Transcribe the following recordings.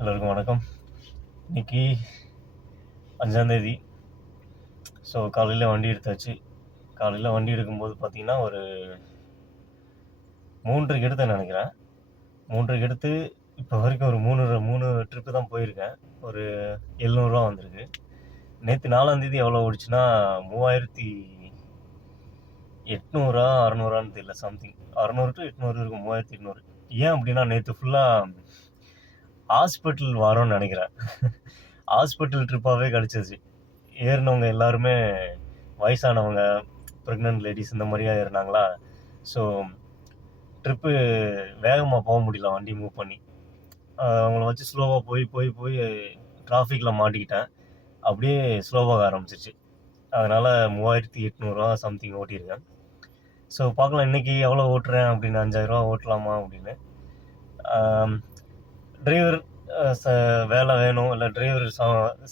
எல்லோருக்கும் வணக்கம். இன்னைக்கு 5ஆந்தேதி. ஸோ காலையில் வண்டி எடுத்தாச்சு. காலையில் வண்டி எடுக்கும்போது பார்த்தீங்கன்னா ஒரு 3:30 எடுத்தேன்னு நினைக்கிறேன். 3:30 எடுத்து இப்போ வரைக்கும் ஒரு மூணு ட்ரிப்பு தான் போயிருக்கேன். ஒரு 700 வந்திருக்கு. நேற்று 4ஆந்தேதி எவ்வளோ ஓடிச்சுன்னா 3800 600 தெரியல, சம்திங் 600 to 800 இருக்கும். 3800. ஏன் அப்படின்னா நேற்று ஃபுல்லாக ஹாஸ்பிட்டல் வரோன்னு நினைக்கிறேன். ஹாஸ்பிட்டல் ட்ரிப்பாகவே கிடச்சிச்சு. ஏறினவங்க எல்லாருமே வயசானவங்க, ப்ரெக்னென்ட் லேடிஸ் இந்த மாதிரியா ஏறினாங்களா. ஸோ ட்ரிப்பு வேகமாக போக முடியல வண்டி மூவ் பண்ணி. அவங்கள வச்சு ஸ்லோவாக போய் டிராஃபிக்கில் மாட்டிக்கிட்டேன். அப்படியே ஸ்லோவாக ஆரம்பிச்சிச்சு. அதனால் 3800 சம்திங் ஓட்டியிருக்கேன். ஸோ பார்க்கலாம் இன்றைக்கி எவ்வளோ ஓட்டுறேன் அப்படின்னு. 5000 ஓட்டலாமா அப்படின்னு. டிரைவர் வேலை வேணும், இல்லை டிரைவர்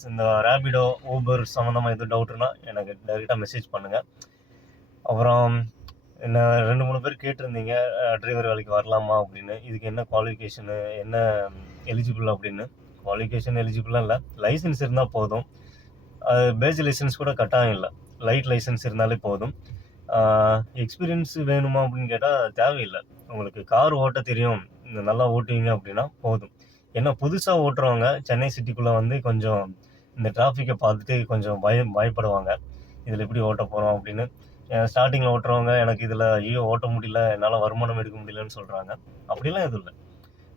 இந்த ரேபிடோ ஊபர் சம்மந்தமாக எதுவும் டவுட்டுன்னா எனக்கு டைரெக்டாக மெசேஜ் பண்ணுங்கள். அப்புறம் என்ன 2-3 பேர் கேட்டிருந்தீங்க டிரைவர் வேலைக்கு வரலாமா அப்படின்னு. இதுக்கு என்ன குவாலிஃபிகேஷனு, என்ன எலிஜிபிள் அப்படின்னு. குவாலிஃபிகேஷன் எலிஜிபிளாக இல்லை, லைசன்ஸ் இருந்தால் போதும். பேசிக் லைசன்ஸ் கூட கட்டாயம் இல்லை, லைட் லைசன்ஸ் இருந்தாலே போதும். எக்ஸ்பீரியன்ஸ் வேணுமா அப்படின்னு கேட்டால் தேவையில்லை. உங்களுக்கு கார் ஓட்ட தெரியும், நல்லா ஓட்டுவீங்க அப்படின்னா போதும். ஏன்னா புதுசாக ஓட்டுறவங்க சென்னை சிட்டிக்குள்ளே வந்து கொஞ்சம் இந்த டிராஃபிக்கை பார்த்துட்டு கொஞ்சம் பயப்படுவாங்க. இதில் எப்படி ஓட்ட போகிறோம் அப்படின்னு. ஸ்டார்டிங்கில் ஓட்டுறவங்க எனக்கு இதில் ஓட்ட முடியல, என்னால் வருமானம் எடுக்க முடியலன்னு சொல்கிறாங்க. அப்படிலாம் எதுவும் இல்லை.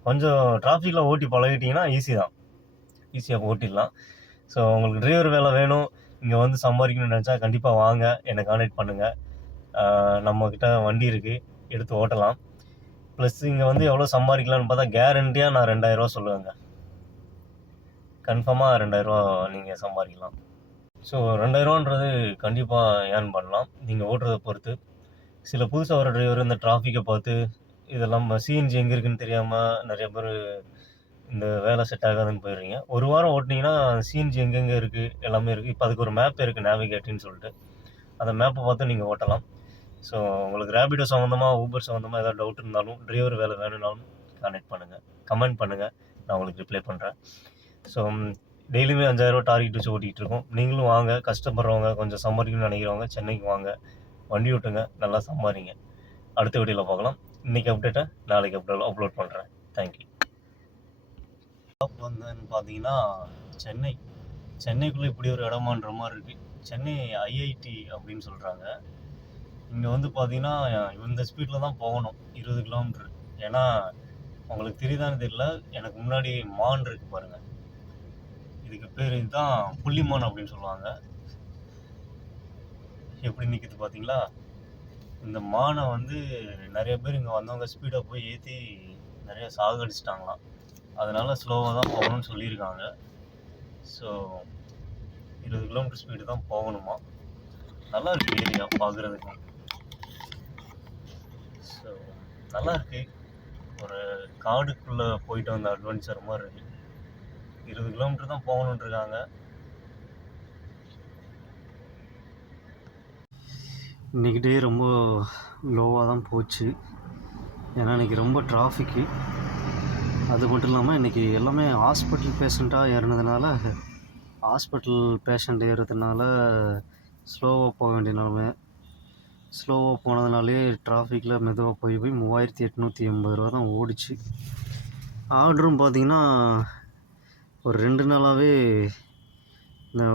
கொஞ்சம் டிராஃபிக்கில் ஓட்டி பழகிட்டிங்கன்னா ஈஸியாக ஓட்டிடலாம். ஸோ உங்களுக்கு டிரைவர் வேலை வேணும், இங்கே வந்து சம்பாதிக்கணும்னு நினச்சா கண்டிப்பாக வாங்க, என்னை கான்டாக்ட் பண்ணுங்கள். நம்மக்கிட்ட வண்டி இருக்குது, எடுத்து ஓட்டலாம். ப்ளஸ் இங்கே வந்து எவ்வளோ சம்பாதிக்கலான்னு பார்த்தா கேரண்டியாக நான் 2000 சொல்லுவேங்க. கன்ஃபார்மாக 2000 நீங்கள் சம்பாதிக்கலாம். ஸோ 2000ன்றது கண்டிப்பாக ஏர்ன் பண்ணலாம், நீங்கள் ஓட்டுறதை பொறுத்து. சில புதுசாக வர டிரைவர் இந்த டிராஃபிக்கை பார்த்து இதெல்லாம் சிஎன்ஜி எங்கே இருக்குதுன்னு தெரியாமல் நிறைய பேர் இந்த வேலை செட் ஆகாதுன்னு போயிடுறீங்க. ஒரு வாரம் ஓட்டினீங்கன்னா சிஎன்ஜி எங்கெங்கே இருக்குது எல்லாமே இருக்குது. இப்போ அதுக்கு ஒரு மேப் இருக்குது, நேவிகேட்டின்னு சொல்லிட்டு. அந்த மேப்பை பார்த்து நீங்கள் ஓட்டலாம். ஸோ உங்களுக்கு ரேபிடோ சம்மந்தமாக ஊபர் சம்மந்தமாக ஏதாவது டவுட் இருந்தாலும், டிரைவர் வேலை வேணும்னாலும் கான்டாக்ட் பண்ணுங்கள், கமெண்ட் பண்ணுங்கள், நான் உங்களுக்கு ரிப்ளை பண்ணுறேன். ஸோ டெய்லியுமே 5000 டார்கெட் வச்சு ஓட்டிகிட்டு இருக்கோம். நீங்களும் வாங்க, கஷ்டப்படுறவங்க, கொஞ்சம் சம்பாதிக்கணும்னு நினைக்கிறவங்க சென்னைக்கு வாங்க, வண்டி ஓட்டுங்க, நல்லா சம்பாதிங்க. அடுத்த வீடியோவில் பார்க்கலாம். இன்றைக்கி அப்டேட்டை நாளைக்கு அப்லோட் பண்ணுறேன். தேங்க்யூ. வந்தேன்னு பார்த்தீங்கன்னா சென்னைக்குள்ளே இப்படி ஒரு இடமான்ற மாதிரி இருக்குது. சென்னை ஐஐடி அப்படின்னு சொல்கிறாங்க. இங்கே வந்து பார்த்தீங்கன்னா இந்த ஸ்பீடில் தான் போகணும், 20 கிலோமீட்ரு. ஏன்னா உங்களுக்கு தெரியுதான்னு தெரியல, எனக்கு முன்னாடி மான் இருக்குது பாருங்கள். இதுக்கு பேர் இதுதான் புள்ளிமான் அப்படின்னு சொல்லுவாங்க. எப்படி நிற்கிது பார்த்தீங்களா. இந்த மானை வந்து நிறைய பேர் இங்கே வந்தவங்க ஸ்பீடாக போய் ஏற்றி நிறைய சாகடிச்சிட்டாங்களாம். அதனால் ஸ்லோவாக தான் போகணும்னு சொல்லியிருக்காங்க. ஸோ 20 கிலோமீட்டர் ஸ்பீடு தான் போகணுமா. நல்லா இருக்குது ஏரியா பார்க்குறதுக்கு. ஸோ நல்லா இருக்குது, ஒரு காடுக்குள்ளே போயிட்டு வந்த அட்வென்ச்சர் மாதிரி இருக்குது. 20 கிலோமீட்டர் தான் போகணுன்ட்ருக்காங்க. இன்றைக்கி டே ரொம்ப லோவாக தான் போச்சு. ஏன்னா இன்றைக்கி ரொம்ப டிராஃபிக்கு. அது மட்டும் இல்லாமல் இன்றைக்கி எல்லாமே ஹாஸ்பிட்டல் பேஷண்ட்டாக ஏறினதுனால, ஹாஸ்பிட்டல் பேஷண்ட் ஏறுறதுனால ஸ்லோவாக போக வேண்டிய நிலமை. ஸ்லோவாக போனதுனாலே டிராஃபிக்கில் மெதுவாக போய் 3880 தான் ஓடிச்சு. ஆர்டரும் பார்த்திங்கன்னா ஒரு 2 நாளாகவே இந்த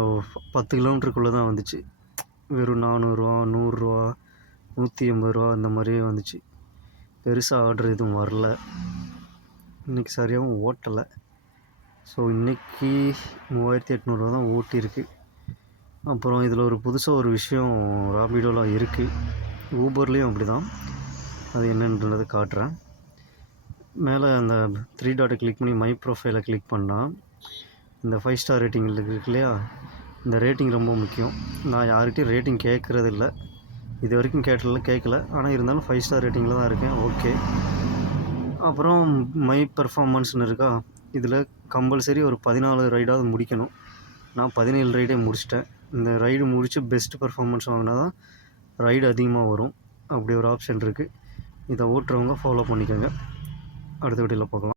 10 கிலோமீட்டருக்குள்ளே தான் வந்துச்சு. வெறும் 400 100 180 இந்த மாதிரியே வந்துச்சு. பெருசாக ஆர்டர் எதுவும் வரல. இன்றைக்கி சரியாகவும் ஓட்டலை. ஸோ இன்றைக்கி 3800 தான் ஓட்டியிருக்கு. அப்புறம் இதில் ஒரு புதுசாக ஒரு விஷயம் ராபிடோலாம் இருக்குது, ஊபர்லேயும் அப்படி தான். அது என்னன்றது காட்டுறேன். மேலே அந்த 3 டாட்டை கிளிக் பண்ணி மை ப்ரொஃபைலை கிளிக் பண்ணால் இந்த 5 ஸ்டார் ரேட்டிங் இருக்கு இல்லையா, இந்த ரேட்டிங் ரொம்ப முக்கியம். நான் யார்கிட்டையும் ரேட்டிங் கேட்குறது இல்லை, இது வரைக்கும் கேட்கல. ஆனால் இருந்தாலும் 5 ஸ்டார் ரேட்டிங்கில் தான் இருக்கேன். ஓகே. அப்புறம் மை பர்ஃபார்மன்ஸ்னு இருக்கா, இதில் கம்பல்சரி ஒரு 14 ரைடாவது முடிக்கணும். நான் 17 ரைடே முடிச்சிட்டேன். இந்த ரைடு முடித்து பெஸ்ட் பர்ஃபார்மன்ஸ் வாங்கினா தான் ரைடு அதிகமாக வரும். அப்படி ஒரு ஆப்ஷன் இருக்குது. இதை ஓட்டுறவங்க ஃபாலோ பண்ணிக்கோங்க. அடுத்த வீடியோவில் பார்க்கலாம்.